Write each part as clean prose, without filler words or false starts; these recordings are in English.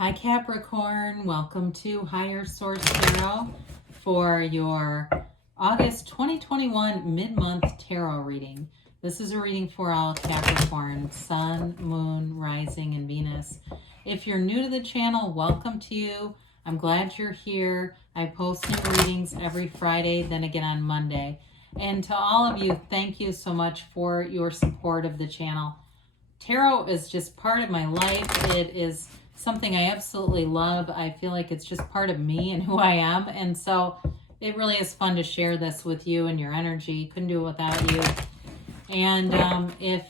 Hi Capricorn, welcome to Higher Source Tarot for your August 2021 mid-month tarot reading. This is a reading for all Capricorn, Sun, Moon, Rising, and Venus. If you're new to the channel, welcome to you. I'm glad you're here. I post new readings every Friday, then again on Monday. And to all of you, thank you so much for your support of the channel. Tarot is just part of my life. It is something I absolutely love. I feel like it's just part of me and who I am. And so it really is fun to share this with you and your energy. Couldn't do it without you. And if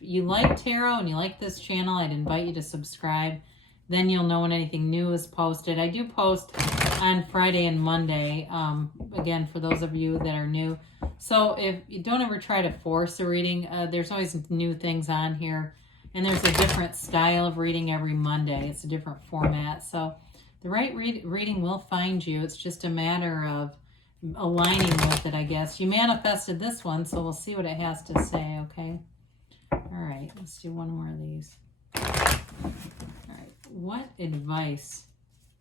you like tarot and you like this channel, I'd invite you to subscribe. Then you'll know when anything new is posted. I do post on Friday and Monday, again, for those of you that are new. So if you don't ever try to force a reading, there's always new things on here. And there's a different style of reading every Monday. It's a different format. So the right reading will find you. It's just a matter of aligning with it, I guess. You manifested this one, so we'll see what it has to say, okay? All right, let's do one more of these. All right, what advice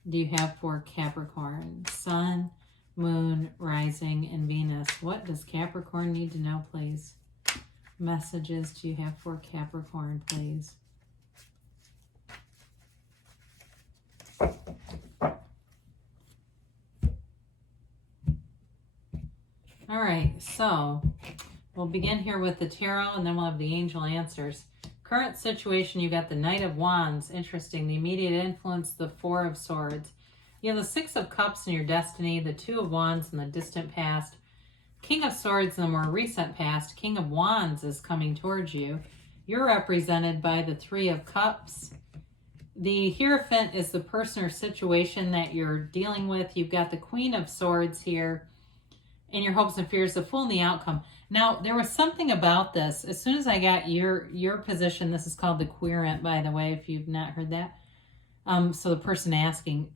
do you have for Capricorn? Sun, Moon, Rising, and Venus. What does Capricorn need to know, please? Messages do you have for Capricorn, please? All right, so we'll begin here with the tarot and then we'll have the angel answers. Current situation, you got the Knight of Wands. Interesting. The immediate influence, the Four of Swords. You have the Six of Cups in your destiny, the Two of Wands in the distant past, King of Swords in the more recent past. King of Wands is coming towards you. You're represented by the Three of Cups. The Hierophant is the person or situation that you're dealing with. You've got the Queen of Swords here in your hopes and fears, the Fool and the outcome. Now, there was something about this. As soon as I got your position, this is called the Querent, by the way, if you've not heard that. So the person asking,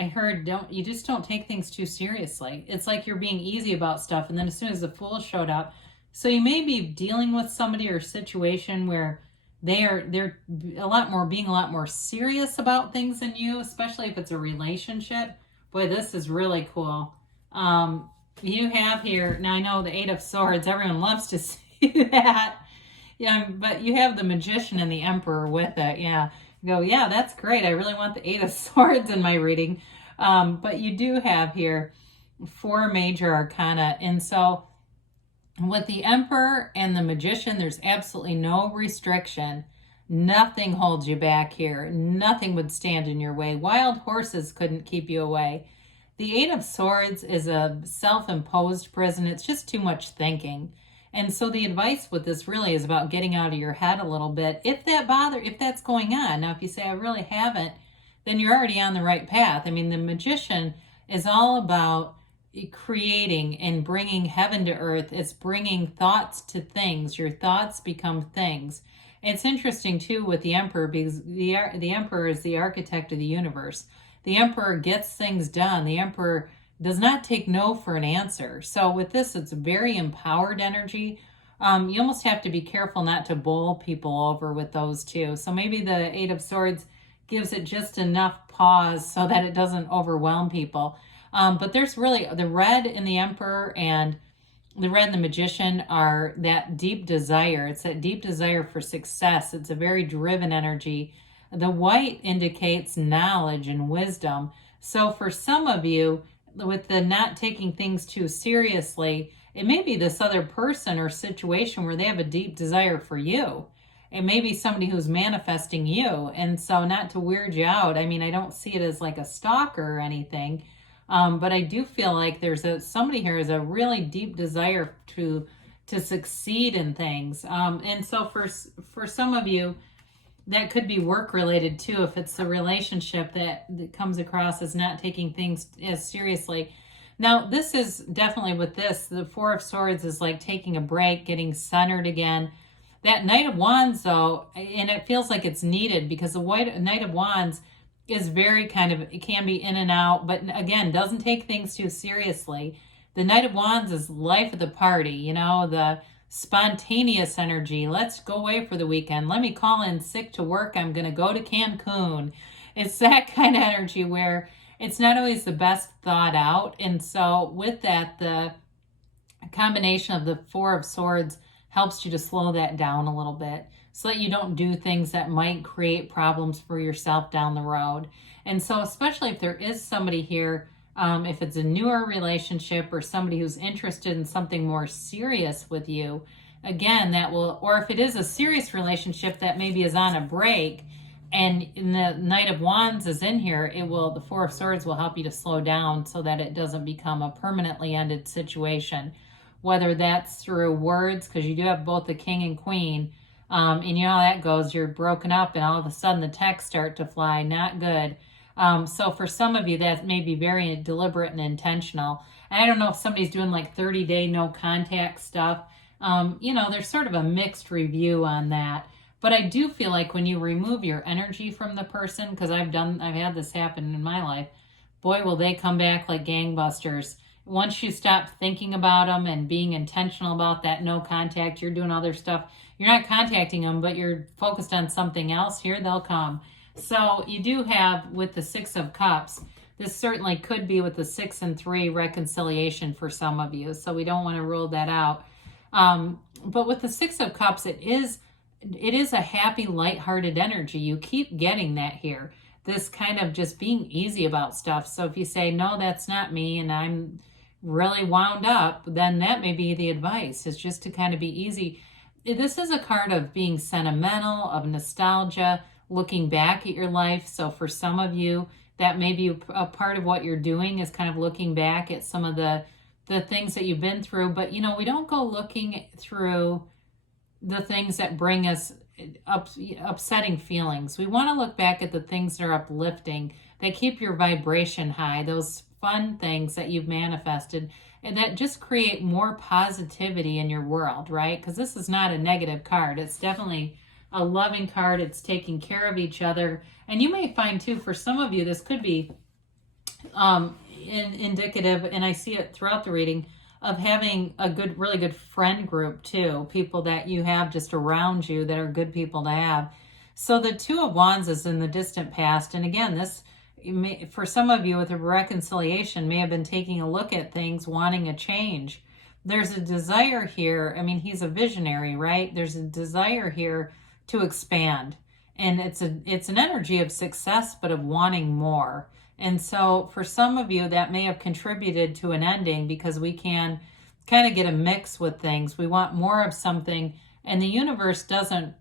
I heard, you just don't take things too seriously. It's like you're being easy about stuff. And then as soon as the Fool showed up, so you may be dealing with somebody or a situation where they're being a lot more serious about things than you, especially if it's a relationship. Boy, this is really cool. You have here, now I know the Eight of Swords, everyone loves to see that. Yeah, but you have the Magician and the Emperor with it. Yeah. You go, yeah, that's great. I really want the Eight of Swords in my reading. But you do have here 4 major arcana. And so with the Emperor and the Magician, there's absolutely no restriction. Nothing holds you back here. Nothing would stand in your way. Wild horses couldn't keep you away. The Eight of Swords is a self-imposed prison. It's just too much thinking. And so the advice with this really is about getting out of your head a little bit. If that's going on. Now, if you say, I really haven't, then you're already on the right path. I mean, the Magician is all about creating and bringing heaven to earth. It's bringing thoughts to things. Your thoughts become things. It's interesting, too, with the Emperor, because the Emperor is the architect of the universe. The Emperor gets things done. The Emperor does not take no for an answer. So with this, it's very empowered energy. You almost have to be careful not to bowl people over with those two. So maybe the Eight of Swords gives it just enough pause so that it doesn't overwhelm people. But there's really the red in the Emperor and the red and the Magician are that deep desire. It's that deep desire for success. It's a very driven energy. The white indicates knowledge and wisdom. So for some of you, with the not taking things too seriously, it may be this other person or situation where they have a deep desire for you. It may be somebody who's manifesting you. And so not to weird you out, I mean, I don't see it as like a stalker or anything, but I do feel like there's somebody here has a really deep desire to succeed in things. And so for some of you, that could be work related too, if it's a relationship that comes across as not taking things as seriously. Now, this is definitely with this, the Four of Swords is like taking a break, getting centered again. That Knight of Wands, though, and it feels like it's needed because the Knight of Wands is very it can be in and out, but again, doesn't take things too seriously. The Knight of Wands is life of the party, you know, spontaneous energy. Let's go away for the weekend. Let me call in sick to work. I'm going to go to Cancun. It's that kind of energy where it's not always the best thought out. And so with that, the combination of the Four of Swords helps you to slow that down a little bit so that you don't do things that might create problems for yourself down the road. And so especially if there is somebody here, if it's a newer relationship or somebody who's interested in something more serious with you, again, that will, or if it is a serious relationship that maybe is on a break and the Knight of Wands is in here, it will, the Four of Swords will help you to slow down so that it doesn't become a permanently ended situation. Whether that's through words, because you do have both the King and Queen, and you know how that goes. You're broken up and all of a sudden the texts start to fly. Not good. So for some of you, that may be very deliberate and intentional. And I don't know if somebody's doing like 30-day no contact stuff. There's sort of a mixed review on that. But I do feel like when you remove your energy from the person, because I've had this happen in my life, boy, will they come back like gangbusters. Once you stop thinking about them and being intentional about that no contact, you're doing other stuff. You're not contacting them, but you're focused on something else. Here they'll come. So you do have with the Six of Cups, this certainly could be with the 6 and 3 reconciliation for some of you. So we don't want to rule that out. But with the Six of Cups, it is a happy, lighthearted energy. You keep getting that here. This kind of just being easy about stuff. So if you say, no, that's not me, and I'm really wound up, then that may be the advice, is just to kind of be easy. This is a card of being sentimental, of nostalgia, looking back at your life. So for some of you, that may be a part of what you're doing, is kind of looking back at some of the things that you've been through. But, we don't go looking through the things that bring us upsetting feelings. We want to look back at the things that are uplifting, that keep your vibration high, those fun things that you've manifested, and that just create more positivity in your world, right? Because this is not a negative card. It's definitely a loving card. It's taking care of each other. And you may find too, for some of you, this could be indicative, and I see it throughout the reading, of having a really good friend group too, people that you have just around you that are good people to have. So the Two of Wands is in the distant past. And again, this, for some of you with a reconciliation, may have been taking a look at things, wanting a change. There's a desire here. I mean, he's a visionary, right? There's a desire here to expand. And it's an energy of success, but of wanting more. And so for some of you, that may have contributed to an ending, because we can kind of get a mix with things. We want more of something, and the universe doesn't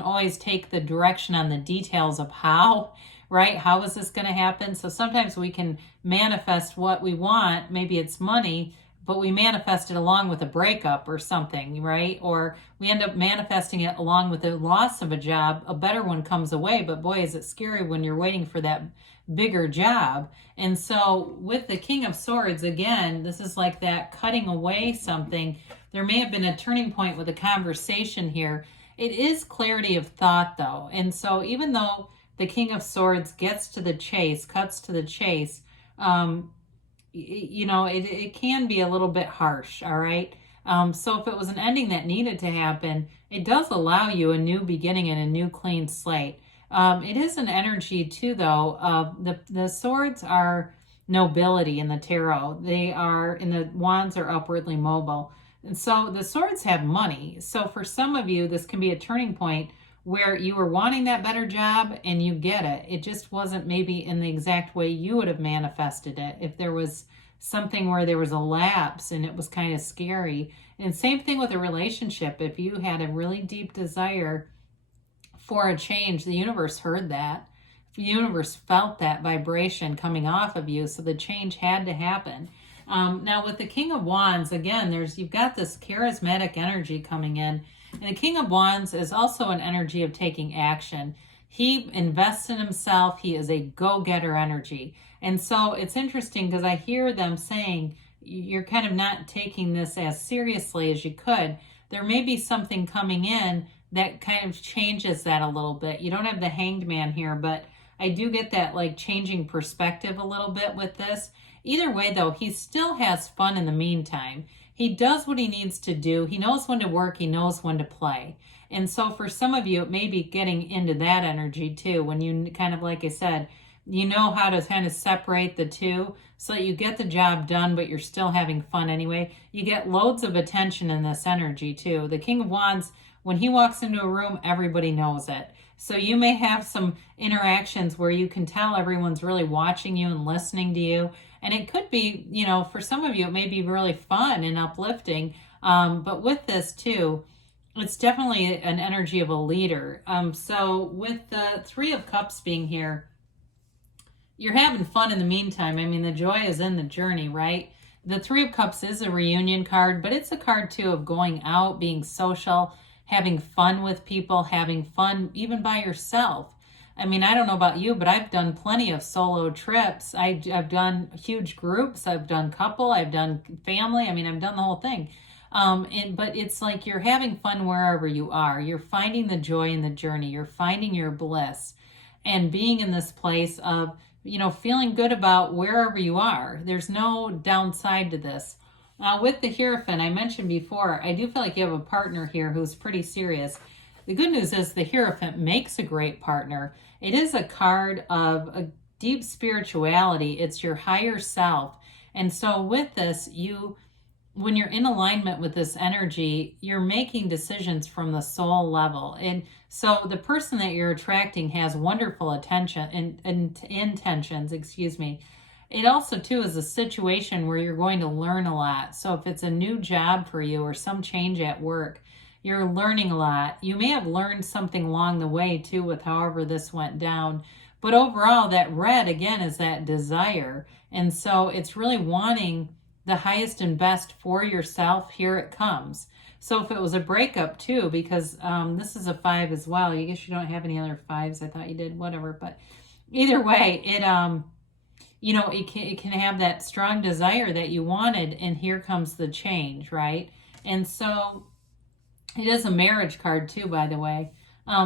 always take the direction on the details of how, right? How is this going to happen? So sometimes we can manifest what we want. Maybe it's money, but we manifest it along with a breakup or something, right? Or we end up manifesting it along with the loss of a job. A better one comes away, but boy, is it scary when you're waiting for that bigger job. And so with the King of Swords, again, this is like that cutting away something. There may have been a turning point with a conversation here. It is clarity of thought, though. And so even though the King of Swords gets to the chase, cuts to the chase, it can be a little bit harsh, all right? So if it was an ending that needed to happen, it does allow you a new beginning and a new clean slate. It is an energy too, though. The swords are nobility in the tarot. They are, and the wands are upwardly mobile. And so the swords have money. So for some of you, this can be a turning point where you were wanting that better job and you get it. It just wasn't maybe in the exact way you would have manifested it. If there was something where there was a lapse and it was kind of scary. And same thing with a relationship. If you had a really deep desire for a change, the universe heard that. The universe felt that vibration coming off of you. So the change had to happen. Now with the King of Wands, again, you've got this charismatic energy coming in. And the King of Wands is also an energy of taking action. He invests in himself. He is a go-getter energy. And so it's interesting because I hear them saying, you're kind of not taking this as seriously as you could. There may be something coming in that kind of changes that a little bit. You don't have the Hanged Man here, but I do get that like changing perspective a little bit with this. Either way, though, he still has fun in the meantime. He does what he needs to do. He knows when to work. He knows when to play. And so for some of you, it may be getting into that energy too, when you kind of, like I said, you know how to kind of separate the two so that you get the job done, but you're still having fun anyway. You get loads of attention in this energy too. The King of Wands, when he walks into a room, everybody knows it. So you may have some interactions where you can tell everyone's really watching you and listening to you. And it could be, you know, for some of you, it may be really fun and uplifting. But with this too, it's definitely an energy of a leader. So with the Three of Cups being here, you're having fun in the meantime. I mean, the joy is in the journey, right? The Three of Cups is a reunion card, but it's a card too of going out, being social, having fun with people, having fun even by yourself. I mean, I don't know about you, but I've done plenty of solo trips. I've done huge groups. I've done couple. I've done family. I mean, I've done the whole thing. But it's like you're having fun wherever you are. You're finding the joy in the journey. You're finding your bliss and being in this place of, you know, feeling good about wherever you are. There's no downside to this. With the Hierophant, I mentioned before, I do feel like you have a partner here who's pretty serious. The good news is the Hierophant makes a great partner. It is a card of a deep spirituality. It's your higher self. And so with this, when you're in alignment with this energy, you're making decisions from the soul level. And so the person that you're attracting has wonderful attention and intentions, It also too is a situation where you're going to learn a lot. So if it's a new job for you or some change at work, you're learning a lot. You may have learned something along the way too with however this went down. But overall, that red again is that desire. And so it's really wanting the highest and best for yourself. Here it comes. So if it was a breakup too, because this is a 5 as well. I guess you don't have any other 5s. I thought you did, whatever. But either way, it can have that strong desire that you wanted, and here comes the change, right? And so it is a marriage card too, by the way.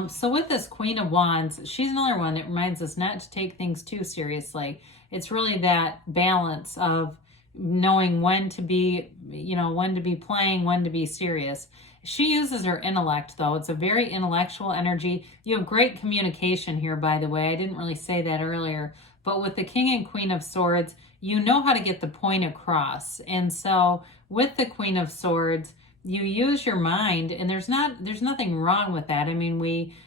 So with this Queen of Wands, she's another one that reminds us not to take things too seriously. It's really that balance of knowing when to be, when to be playing, when to be serious. She uses her intellect, though. It's a very intellectual energy. You have great communication here, by the way. I didn't really say that earlier. But with the King and Queen of Swords, you know how to get the point across. And so with the Queen of Swords, you use your mind, and there's nothing wrong with that. I mean,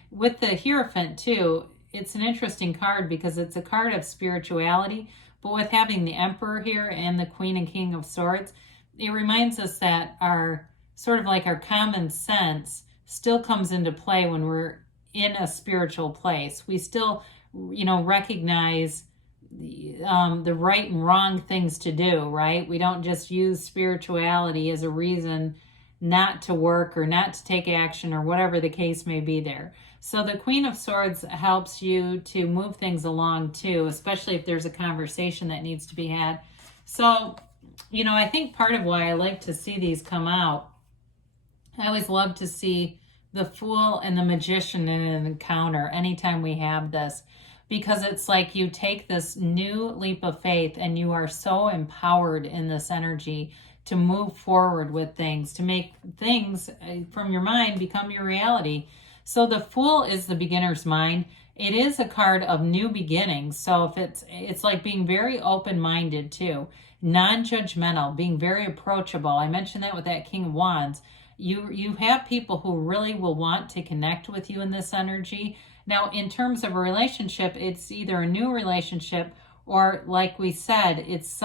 with the Hierophant too, it's an interesting card because it's a card of spirituality. But with having the Emperor here and the Queen and King of Swords, it reminds us that our sort of like our common sense still comes into play when we're in a spiritual place. We still, recognize the right and wrong things to do, right? We don't just use spirituality as a reason not to work or not to take action or whatever the case may be there. So the Queen of Swords helps you to move things along too, especially if there's a conversation that needs to be had. So, I think part of why I like to see these come out, I always love to see the Fool and the Magician in an encounter anytime we have this, because it's like you take this new leap of faith and you are so empowered in this energy to move forward with things, to make things from your mind become your reality. So the Fool is the beginner's mind. It is a card of new beginnings. So if it's like being very open-minded too, non-judgmental, being very approachable. I mentioned that with that King of Wands. You have people who really will want to connect with you in this energy. Now, in terms of a relationship, it's either a new relationship or, like we said, it's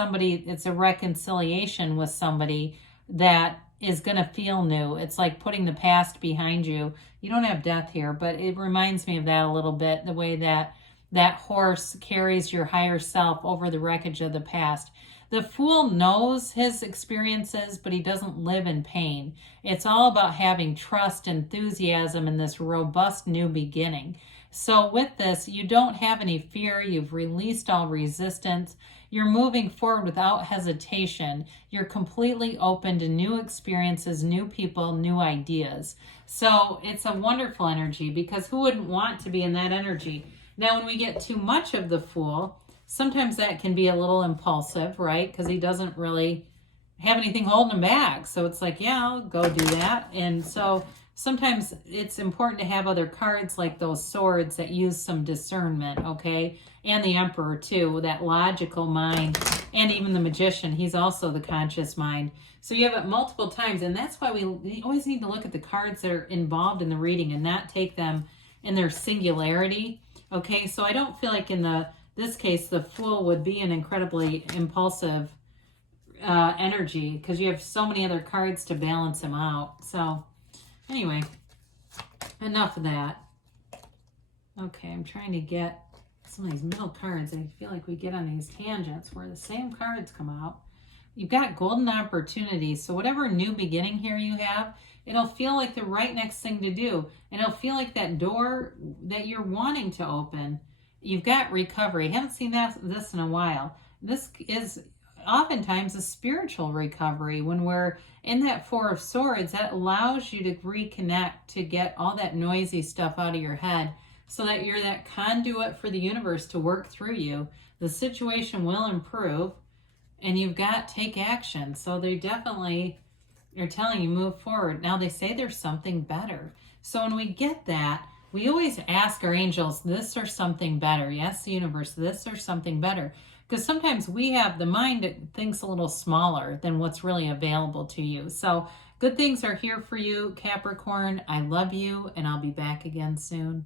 a reconciliation with somebody that is going to feel new. It's like putting the past behind you. You don't have death here, but it reminds me of that a little bit, the way that horse carries your higher self over the wreckage of the past. The Fool knows his experiences, but he doesn't live in pain. It's all about having trust, enthusiasm, and this robust new beginning. So with this, you don't have any fear. You've released all resistance. You're moving forward without hesitation. You're completely open to new experiences, new people, new ideas. So it's a wonderful energy, because who wouldn't want to be in that energy? Now, when we get too much of the Fool, sometimes that can be a little impulsive, right? Because he doesn't really have anything holding him back. So it's like, yeah, I'll go do that. And so sometimes it's important to have other cards like those swords that use some discernment, okay? And the Emperor too, that logical mind, and even the Magician. He's also the conscious mind. So you have it multiple times, and that's why we always need to look at the cards that are involved in the reading and not take them in their singularity, okay? So I don't feel like in this case, the Fool would be an incredibly impulsive energy because you have so many other cards to balance him out. So anyway, enough of that. Okay, I'm trying to get some of these middle cards. I feel like we get on these tangents where the same cards come out. You've got golden opportunities. So whatever new beginning here you have, it'll feel like the right next thing to do. And it'll feel like that door that you're wanting to open. You've got recovery. I haven't seen this in a while. This is oftentimes a spiritual recovery. When we're in that Four of Swords, that allows you to reconnect, to get all that noisy stuff out of your head so that you're that conduit for the universe to work through you. The situation will improve and you've got to take action. So they definitely are telling you move forward. Now they say there's something better. So when we get that, we always ask our angels, this or something better. Yes, the universe, this or something better. Because sometimes we have the mind that thinks a little smaller than what's really available to you. So good things are here for you, Capricorn. I love you, and I'll be back again soon.